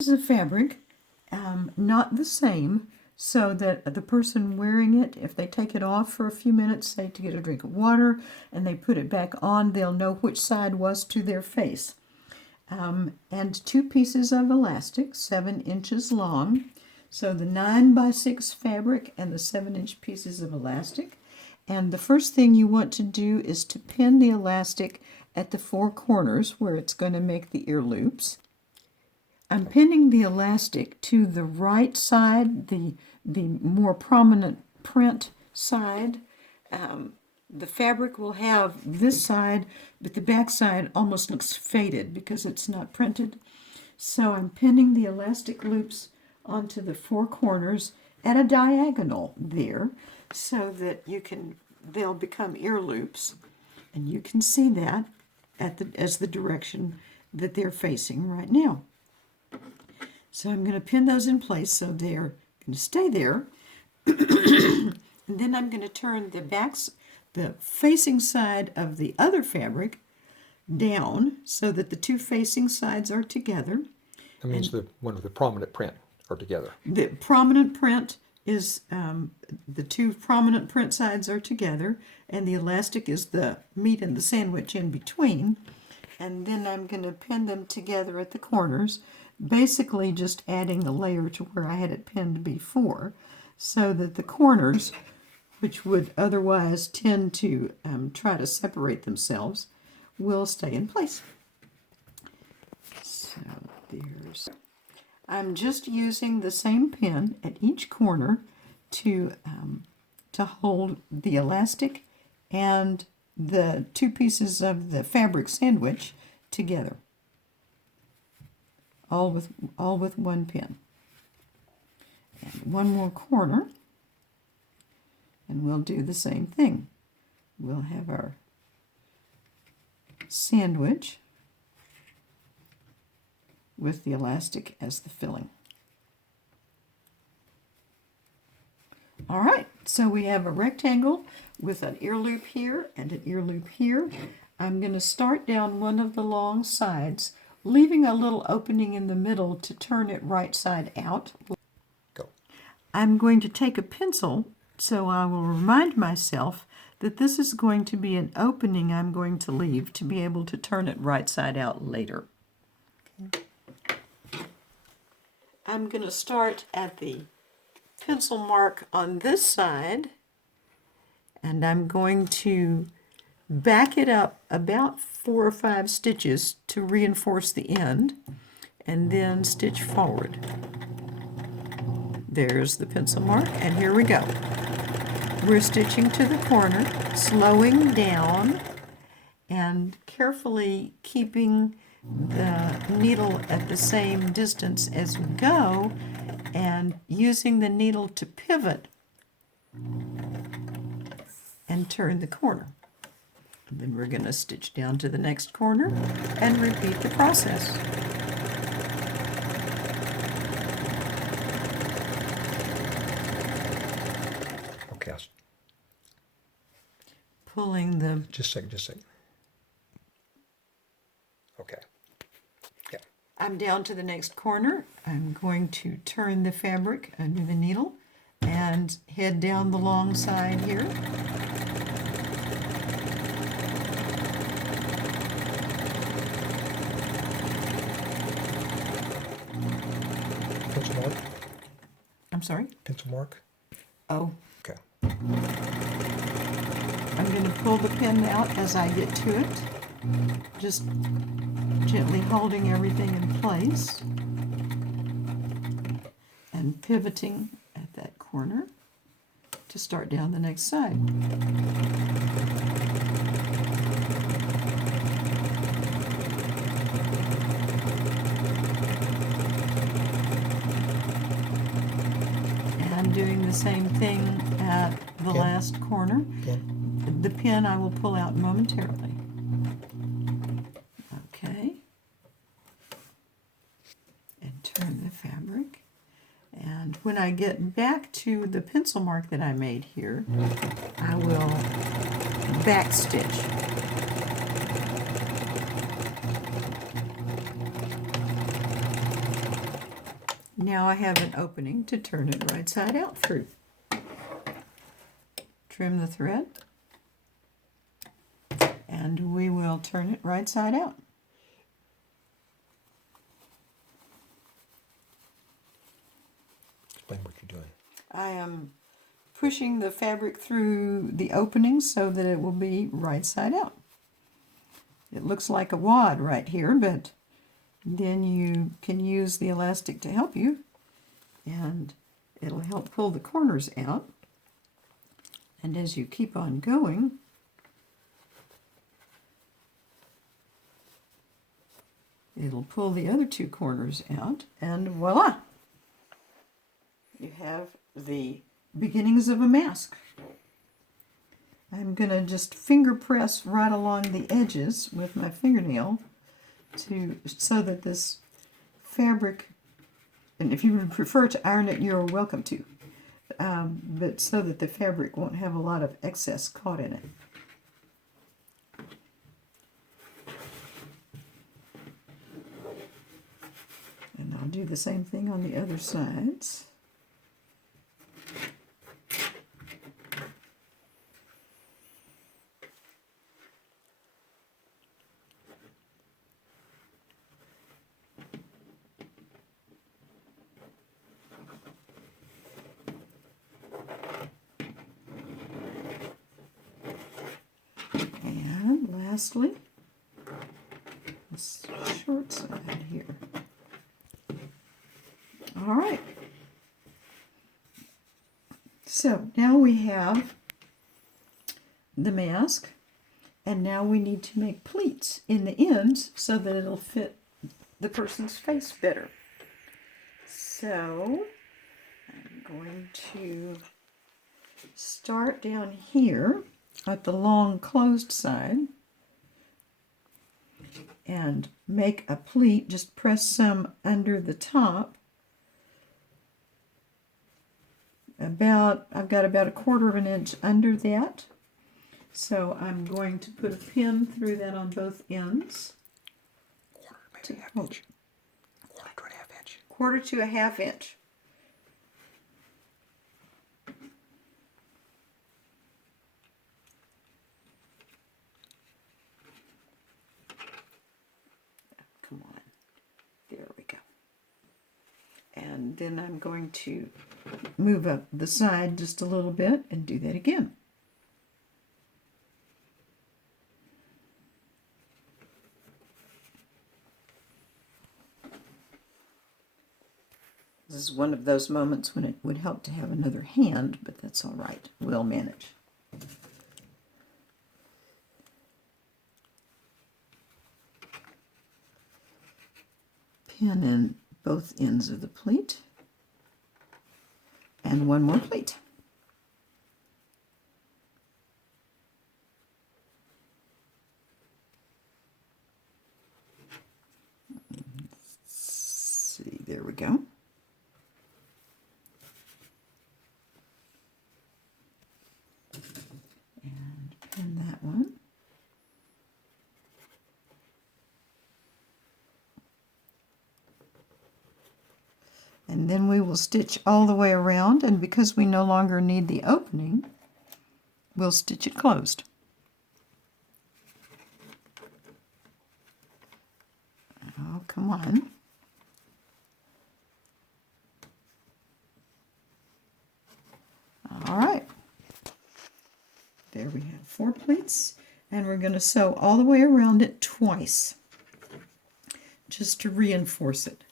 Is of fabric, not the same, so that the person wearing it, if they take it off for a few minutes, say to get a drink of water, and they put it back on, they'll know which side was to their face. And 2 pieces of elastic, 7 inches long. So the 9x6 fabric and the 7-inch pieces of elastic. And the first thing you want to do is to pin the elastic at the 4 corners where it's going to make the ear loops. I'm pinning the elastic to the right side, the more prominent print side. The fabric will have this side, but the back side almost looks faded because it's not printed. So I'm pinning the elastic loops onto the 4 corners at a diagonal there, so that they'll become ear loops, and you can see that as the direction that they're facing right now. So I'm going to pin those in place so they're going to stay there. And then I'm going to turn the facing side of the other fabric down so that the 2 facing sides are together. That means the one with the prominent print are together. The prominent print is, the 2 prominent print sides are together, and the elastic is the meat and the sandwich in between. And then I'm going to pin them together at the corners, basically just adding a layer to where I had it pinned before, so that the corners, which would otherwise tend to try to separate themselves, will stay in place. So I'm just using the same pin at each corner to hold the elastic and the 2 pieces of the fabric sandwich together, all with 1 pin. And 1 more corner, and we'll do the same thing. We'll have our sandwich with the elastic as the filling. All right, so we have a rectangle with an ear loop here and an ear loop here. I'm going to start down one of the long sides, leaving a little opening in the middle to turn it right side out. Go. I'm going to take a pencil, so I will remind myself that this is going to be an opening I'm going to leave to be able to turn it right side out later. Okay. I'm going to start at the pencil mark on this side, and I'm going to back it up about 4 or 5 stitches to reinforce the end, and then stitch forward. There's the pencil mark, and here we go. We're stitching to the corner, slowing down and carefully keeping the needle at the same distance as we go, and using the needle to pivot and turn the corner. And then we're going to stitch down to the next corner and repeat the process. Okay, Pulling the... just a second. Okay. Yeah. I'm down to the next corner. I'm going to turn the fabric under the needle and head down the long side here. Pencil mark? I'm sorry? Pencil mark? Oh, Okay. I'm going to pull the pin out as I get to it, just gently holding everything in place and pivoting at that corner to start down the next side. And I'm doing the same thing at the last corner. The pin I will pull out momentarily. Okay. And turn the fabric. And when I get back to the pencil mark that I made here, I will back stitch. Now I have an opening to turn it right side out through. Trim the thread, and we will turn it right side out. Explain what you're doing. I am pushing the fabric through the opening so that it will be right side out. It looks like a wad right here, but then you can use the elastic to help you, and it'll help pull the corners out. And as you keep on going, it'll pull the other two corners out, and voila! You have the beginnings of a mask. I'm going to just finger press right along the edges with my fingernail so that this fabric, and if you would prefer to iron it, you're welcome to, but so that the fabric won't have a lot of excess caught in it. And I'll do the same thing on the other sides. And lastly, this short side here. All right. So now we have the mask, and now we need to make pleats in the ends so that it'll fit the person's face better. So I'm going to start down here at the long closed side and make a pleat. Just press some under the top. I've got about 1/4 of an inch under that. So I'm going to put a pin through that on both ends. Maybe a half inch. 1/4 to a half inch. 1/4 to a half inch. Come on. There we go. And then I'm going to move up the side just a little bit and do that again. This is one of those moments when it would help to have another hand, but that's all right. We'll manage. Pin in both ends of the pleat. And one more pleat. Let's see, there we go. And pin that one. And then we will stitch all the way around, and because we no longer need the opening, we'll stitch it closed. Oh, come on. All right. There we have 4 pleats, and we're going to sew all the way around it twice, just to reinforce it.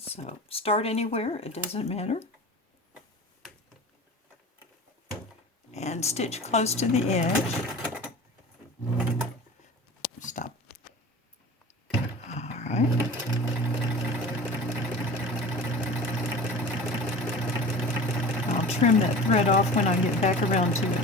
So start anywhere, it doesn't matter. And stitch close to the edge. Stop. All right. I'll trim that thread off when I get back around to it.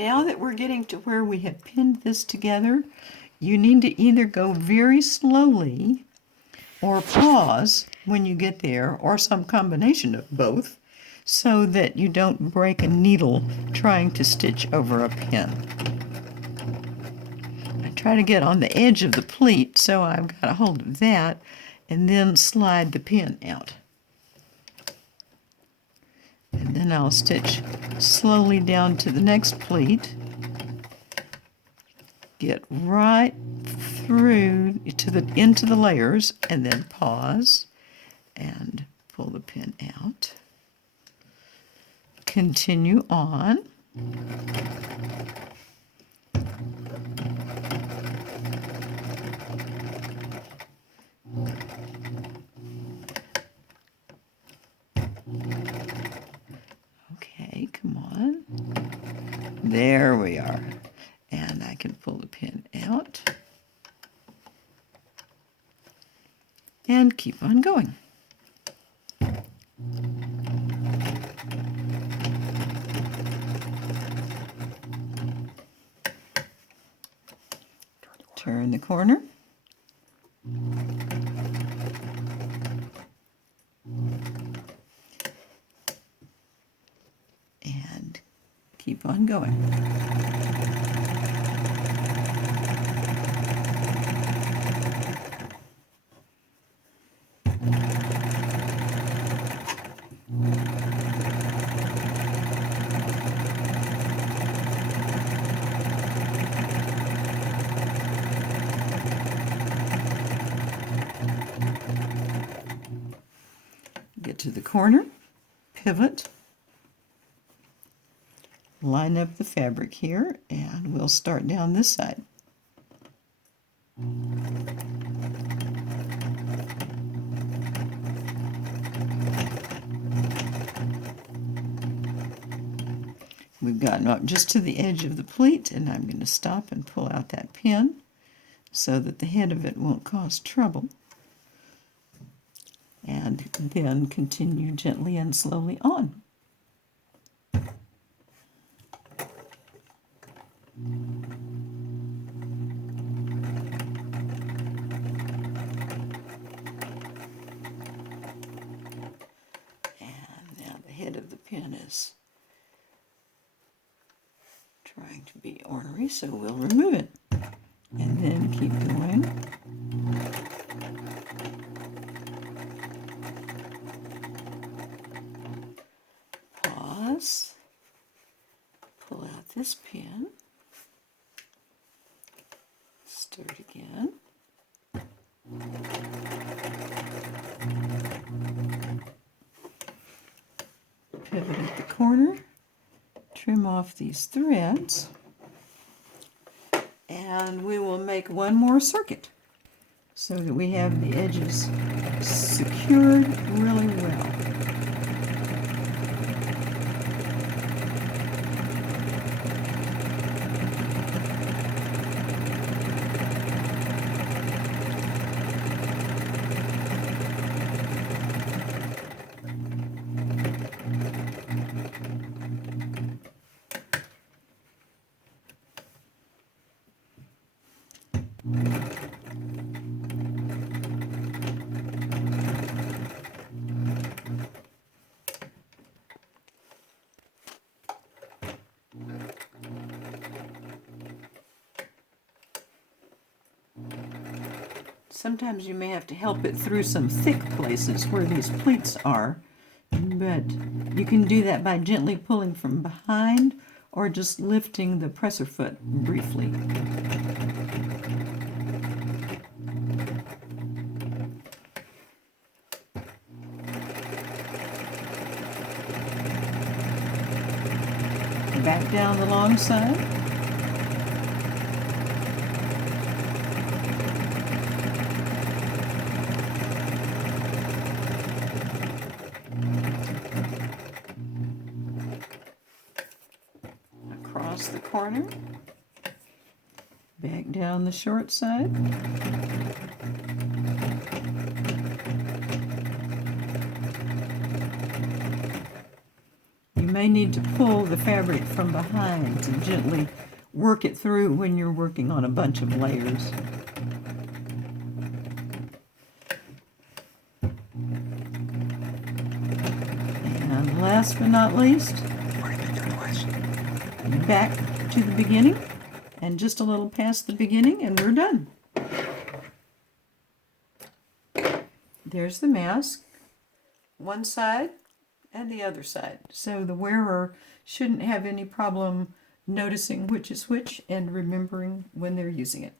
now that we're getting to where we have pinned this together, you need to either go very slowly or pause when you get there, or some combination of both, so that you don't break a needle trying to stitch over a pin. I try to get on the edge of the pleat, so I've got a hold of that, and then slide the pin out. And then I'll stitch slowly down to the next pleat, get right through to the into the layers, and then pause and pull the pin out. Continue on. Okay, come on. There we are. And I can pull the pin out and keep on going. Turn the corner. And keep on going. Get to the corner, pivot, line up the fabric here, and we'll start down this side. We've gotten up just to the edge of the pleat, and I'm going to stop and pull out that pin so that the head of it won't cause trouble. And then continue gently and slowly on. And now the head of the pin is trying to be ornery, so we'll remove it. And then keep going. Pause. Pull out this pin. Start again. Pivot at the corner. Trim off these threads. And we will make one more circuit so that we have the edges secured really well. Sometimes you may have to help it through some thick places where these pleats are, but you can do that by gently pulling from behind or just lifting the presser foot briefly. Back down the long side. Across the corner. Back down the short side. You may need to pull the fabric from behind to gently work it through when you're working on a bunch of layers. And last but not least, What are they doing, Wes? back to the beginning, and just a little past the beginning, and we're done. There's the mask, one side and the other side. So the wearer shouldn't have any problem noticing which is which and remembering when they're using it.